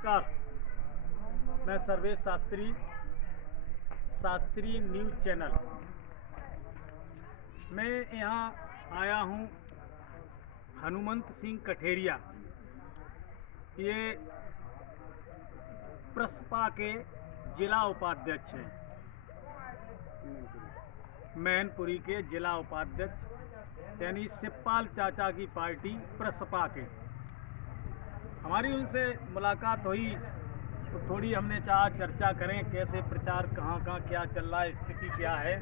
नमस्कार, मैं Sarvesh Shastri, Shastri news channel. मैं यहाँ आया हूँ हनुमंत सिंह कठेरिया, ये प्रसपा के जिला उपाध्यक्ष हैं, मैनपुरी के जिला उपाध्यक्ष, यानी शिवपाल चाचा की पार्टी प्रसपा के। हमारी उनसे मुलाकात हुई तो थोड़ी हमने चाहा चर्चा करें, कैसे प्रचार कहाँ क्या चल रहा है, स्थिति क्या है।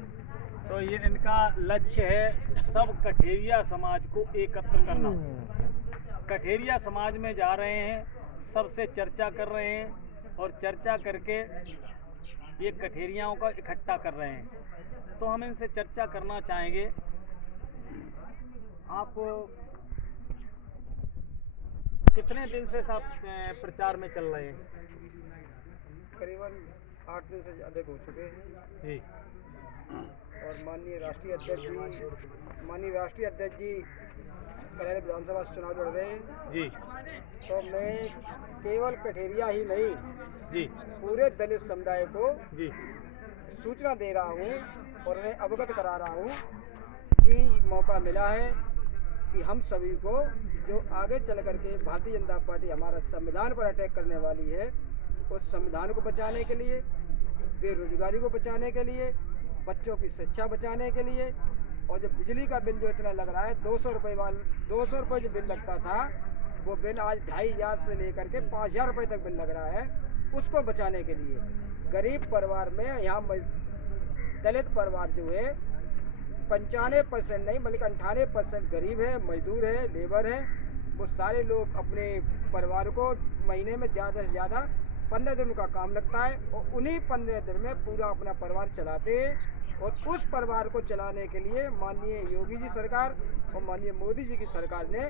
तो ये इनका लक्ष्य है सब कठेरिया समाज को एकत्र करना। कठेरिया समाज में जा रहे हैं, सबसे चर्चा कर रहे हैं और चर्चा करके ये कठेरियाओं का इकट्ठा कर रहे हैं। तो हम इनसे चर्चा करना चाहेंगे। आप कितने दिन से साथ प्रचार में चल रहे हैं? करीबन 8 दिन से अधिक हो चुके हैं जी। और माननीय राष्ट्रीय अध्यक्ष जी करैल विधानसभा से चुनाव लड़ रहे हैं जी। तो मैं केवल कठेरिया ही नहीं जी। पूरे दलित समुदाय को जी। सूचना दे रहा हूँ और उन्हें अवगत करा रहा हूँ कि मौका मिला है कि हम सभी को जो आगे चल करके भारतीय जनता पार्टी हमारा संविधान पर अटैक करने वाली है, उस संविधान को बचाने के लिए, बेरोजगारी को बचाने के लिए, बच्चों की शिक्षा बचाने के लिए, और जो बिजली का बिल जो इतना लग रहा है 200 रुपये जो बिल लगता था, वो बिल आज 2500 से लेकर के 5000 रुपये तक बिल लग रहा है, उसको बचाने के लिए गरीब परिवार में यहाँ दलित परिवार जो है 95% नहीं बल्कि 98% गरीब है, मजदूर है, लेबर है। वो सारे लोग अपने परिवार को महीने में ज़्यादा से ज़्यादा 15 दिन का काम लगता है और उन्हीं 15 दिन में पूरा अपना परिवार चलाते हैं। और उस परिवार को चलाने के लिए माननीय योगी जी सरकार और माननीय मोदी जी की सरकार ने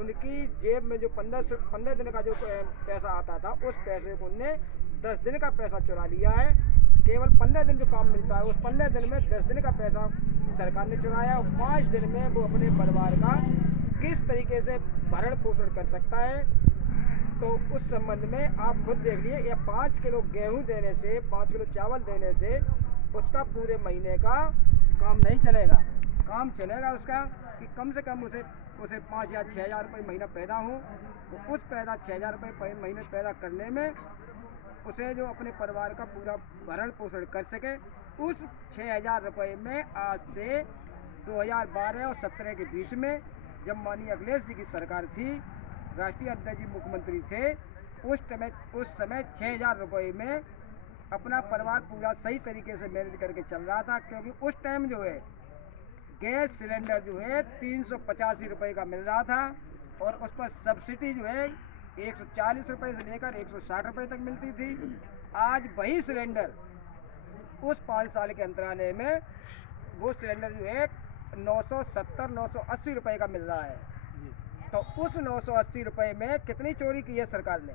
उनकी जेब में जो 15 दिन का जो पैसा आता था, उस पैसे को उनने 10 दिन का पैसा चुरा लिया है। केवल 15 दिन जो काम मिलता है, उस 15 दिन में 10 दिन का पैसा सरकार ने चुराया और 5 दिन में वो अपने परिवार का किस तरीके से भरण पोषण कर सकता है। तो उस संबंध में आप खुद देख लिए, या 5 किलो गेहूं देने से, 5 किलो चावल देने से उसका पूरे महीने का काम नहीं चलेगा। काम चलेगा उसका कि कम से कम उसे 5 या 6 हज़ार रुपये महीना पैदा हो। तो उस 6 हज़ार रुपये महीने पैदा करने में उसे जो अपने परिवार का पूरा भरण पोषण कर सके, उस 6 हज़ार रुपये में आज से 2012 और 17 के बीच में जब माननीय अखिलेश जी की सरकार थी, राष्ट्रीय अध्यक्ष जी मुख्यमंत्री थे, उस समय 6 हज़ार रुपये में अपना परिवार पूरा सही तरीके से मैनेज करके चल रहा था। क्योंकि उस टाइम जो है गैस सिलेंडर जो है 385 रुपये का मिल रहा था और उस पर सब्सिडी जो है 140 रुपये से लेकर 160 रुपये तक मिलती थी। आज वही सिलेंडर उस 5 साल के अंतराले में वो सिलेंडर जो है 970-980 रुपये का मिल रहा है। तो उस 980 रुपये में कितनी चोरी की है सरकार ने?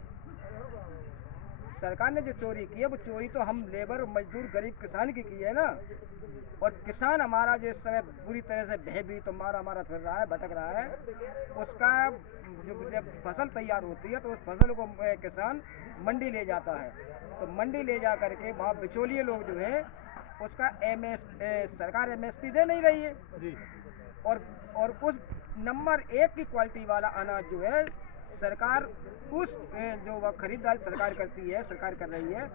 सरकार ने जो चोरी की है वो चोरी तो हम लेबर और मजदूर गरीब किसान की है ना। और किसान हमारा जो इस समय पूरी तरह से भयभीत तो मारा फिर रहा है, भटक रहा है। उसका जो जब फसल तैयार होती है तो उस फसल को किसान मंडी ले जाता है, तो मंडी ले जा करके वहाँ बिचौलिए लोग जो है उसका सरकार MSP दे नहीं रही है जी। और उस नंबर 1 की क्वालिटी वाला अनाज जो है सरकार उस जो वह खरीदारी सरकार करती है, सरकार कर रही है,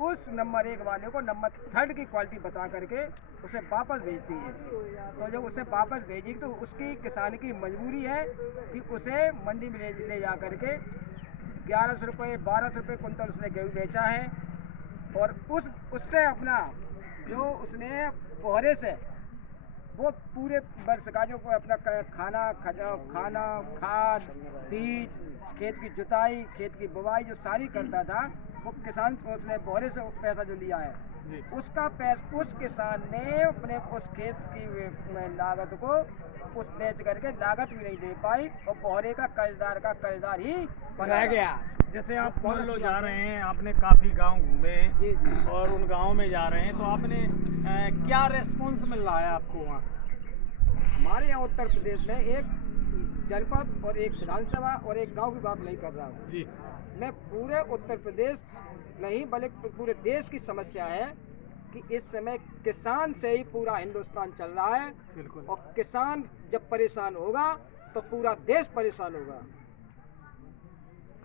उस नंबर 1 वाले को नंबर 3 की क्वालिटी बता करके उसे वापस भेजती है। तो जब उसे वापस भेजी तो उसकी किसान की मजबूरी है कि उसे मंडी में ले जा करके 1100 रुपये 1200 रुपये कुंटल उसने गेहूँ बेचा है। और उससे अपना जो उसने कोहरे से वो पूरे वर्ष का जो अपना खाना खाद बीज खेत की जुताई खेत की बुवाई जो सारी करता था, वो किसान उसने बोहरे से पैसा जो लिया है उसका पैसा उस किसान ने अपने उस खेत की लागत को उस बेच करके लागत भी नहीं दे पाई और बोहरे का कर्जदार ही बना गया। जैसे आप मान लो जा रहे हैं, आपने काफ़ी गांव घूमे जी और उन गांव में जा रहे हैं, तो आपने क्या रेस्पॉन्स मिल रहा है आपको वहाँ? हमारे यहाँ उत्तर प्रदेश में एक जनपद और एक विधानसभा और एक गांव की बात नहीं कर रहा हूँ जी। में पूरे उत्तर प्रदेश नहीं बल्कि पूरे देश की समस्या है कि इस समय किसान से ही पूरा हिंदुस्तान चल रहा है। बिल्कुल। और किसान जब परेशान होगा तो पूरा देश परेशान होगा।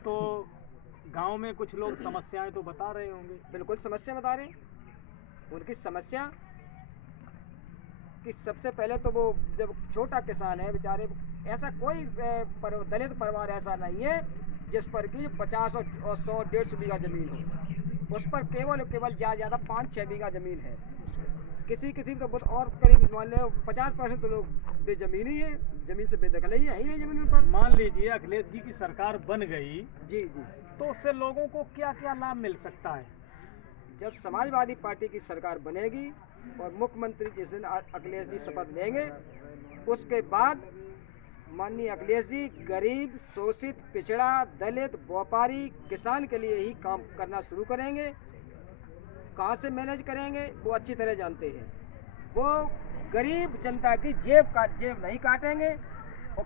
तो गांव में कुछ लोग समस्याएं तो बता रहे होंगे। बिल्कुल समस्या बता रहे हैं। उनकी समस्या कि सबसे पहले तो वो जब छोटा किसान है बेचारे, ऐसा कोई दलित परिवार ऐसा नहीं है जिस पर कि 50 और 100 150 बीघा जमीन हो। उस पर केवल ज़्यादा 5-6 बीघा जमीन है। किसी तो बहुत और करीब मान लो 50% तो लोग बेजमीन ही है, जमीन से बेदखल ही है ही नहीं जमीन पर। मान लीजिए अखिलेश जी की सरकार बन गई जी जी। तो उससे लोगों को क्या क्या लाभ मिल सकता है? जब समाजवादी पार्टी की सरकार बनेगी और मुख्यमंत्री जिस दिन अखिलेश जी शपथ लेंगे, उसके बाद माननीय अखिलेश जी गरीब, शोषित, पिछड़ा, दलित, व्यापारी, किसान के लिए ही काम करना शुरू करेंगे। कहाँ से मैनेज करेंगे वो अच्छी तरह जानते हैं। वो गरीब जनता की जेब नहीं काटेंगे और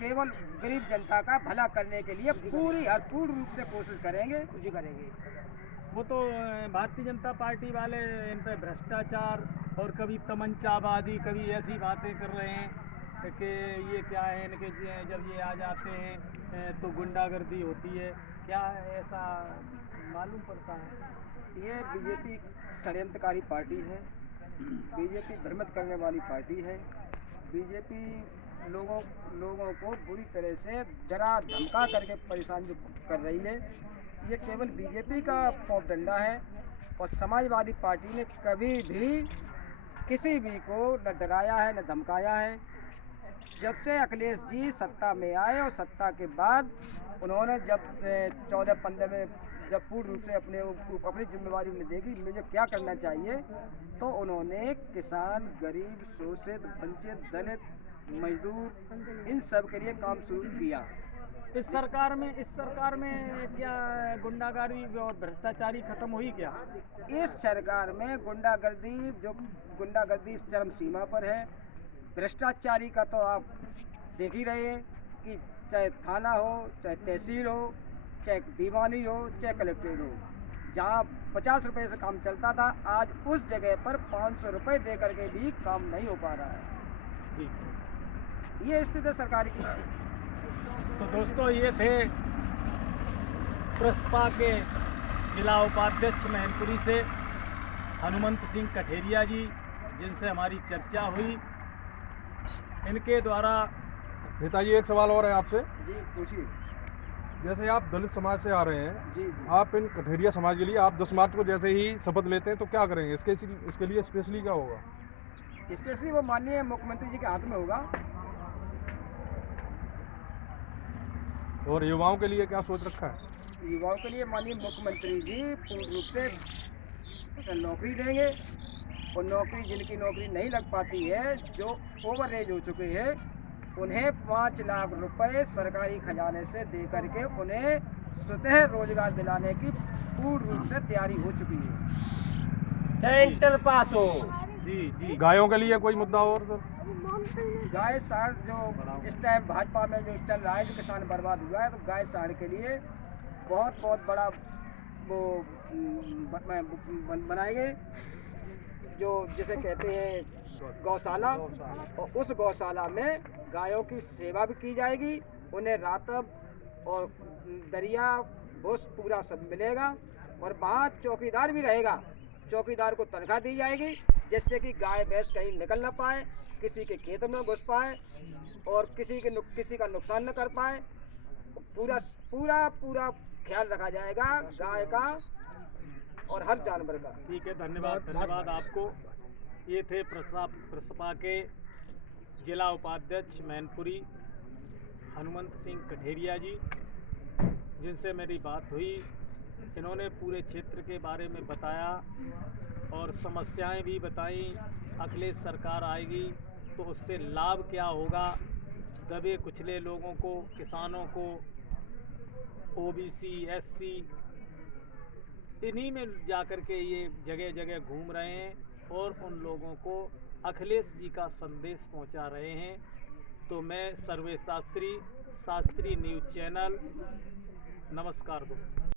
केवल गरीब जनता का भला करने के लिए पूर्ण रूप से कोशिश करेंगे, कुछ भी करेंगे। वो तो भारतीय जनता पार्टी वाले इन पे भ्रष्टाचार और कभी तमंचाबादी, कभी ऐसी बातें कर रहे हैं कि ये क्या है, इनके जब ये आ जाते हैं तो गुंडागर्दी होती है। क्या ऐसा मालूम पड़ता है? ये बीजेपी षड्यंत्रकारी पार्टी है। बीजेपी भ्रमित करने वाली पार्टी है। बीजेपी लोगों को बुरी तरह से डरा धमका करके परेशान जो कर रही है, ये केवल बीजेपी का प्रोपगेंडा है। और समाजवादी पार्टी ने कभी भी किसी भी को न डराया है न धमकाया है। जब से अखिलेश जी सत्ता में आए और सत्ता के बाद उन्होंने जब 14-15 में जब पूर्ण रूप से अपनी जिम्मेवारी उन्हें देखी मुझे क्या करना चाहिए, तो उन्होंने किसान, गरीब, शोषित, वंचित, दलित, मजदूर इन सब के लिए काम शुरू किया। इस सरकार में क्या गुंडागर्दी और भ्रष्टाचारी खत्म हुई क्या? इस सरकार में गुंडागर्दी इस चरम सीमा पर है। भ्रष्टाचारी का तो आप देख ही रहे हैं कि चाहे थाना हो, चाहे तहसील हो, चाहे दीवानी हो, चाहे कलेक्ट्रेट हो, जहाँ 50 रुपये से काम चलता था आज उस जगह पर 500 रुपये दे करके भी काम नहीं हो पा रहा है। ये स्थिति है सरकार की। तो दोस्तों ये थे प्रसपा के जिला उपाध्यक्ष मैनपुरी से हनुमंत सिंह कठेरिया जी, जिनसे हमारी चर्चा हुई। इनके द्वारा नेताजी एक सवाल और है आपसे। जी पूछिए। जैसे आप दलित समाज से आ रहे हैं, जी जी। आप इन कठेरिया समाज के लिए आप 10 मार्च को जैसे ही शपथ लेते हैं तो क्या करेंगे? इसके लिए स्पेशली क्या होगा? स्पेशली वो माननीय मुख्यमंत्री जी के हाथ में होगा। और युवाओं के लिए क्या सोच रखा है? युवाओं के लिए माननीय मुख्यमंत्री जी पूर्ण रूप से नौकरी देंगे और जिनकी नौकरी नहीं लग पाती है, जो ओवर एज हो चुके हैं, उन्हें 5 लाख रुपए सरकारी खजाने से दे करके उन्हें स्वतः रोजगार दिलाने की पूर्ण रूप से तैयारी हो चुकी है। इंटर पास हो। जी जी। गायों के लिए कोई मुद्दा और सर? गाय साढ़ जो इस टाइम भाजपा में जो चल रहा है, जो किसान बर्बाद हुआ है, तो गाय साढ़ के लिए बहुत बड़ा वो बनाए गए, जो जिसे कहते हैं गौशाला। और उस गौशाला में गायों की सेवा भी की जाएगी, उन्हें रातब और दरिया भूस पूरा सब मिलेगा। और वहाँ चौकीदार भी रहेगा, चौकीदार को तनख्वाह दी जाएगी, जिससे कि गाय भैंस कहीं निकल ना पाए, किसी के खेत में घुस पाए और किसी का नुकसान न कर पाए। पूरा ख्याल रखा जाएगा गाय का और हर जानवर का। ठीक है, धन्यवाद आपको। ये थे प्रसपा के जिला उपाध्यक्ष मैनपुरी हनुमंत सिंह कठेरिया जी, जिनसे मेरी बात हुई। इन्होंने पूरे क्षेत्र के बारे में बताया और समस्याएं भी बताई। अखिलेश सरकार आएगी तो उससे लाभ क्या होगा दबे कुचले लोगों को, किसानों को, ओबीसी, एससी, इन्हीं में जाकर के ये जगह जगह घूम रहे हैं और उन लोगों को अखिलेश जी का संदेश पहुंचा रहे हैं। तो मैं सर्वे शास्त्री न्यूज़ चैनल नमस्कार दोस्तों।